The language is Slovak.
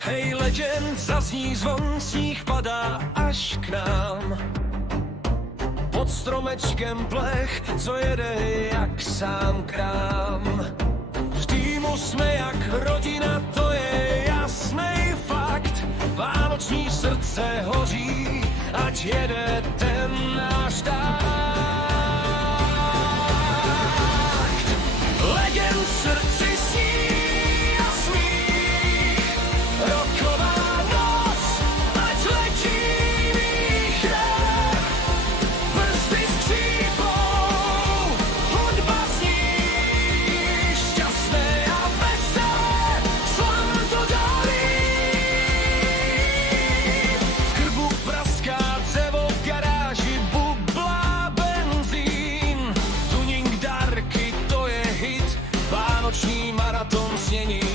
Hej, legend, zazní zvon, sníh padá až k nám. Pod stromečkem plech, co jede jak sám krám. V týmu jsme jak rodina, to je jasný fakt. Vánoční srdce hoří, ať jede ten náš takt. Legend v srdci sní a smích, roková noc, ať letí výchrach. Prsty skřípou, hudba zní, šťastné a veselé, sláva to dálí. V krbu praská dřevo, v garáži bublá benzín. Tuning dárky, to je hit, vánoční maraton snění.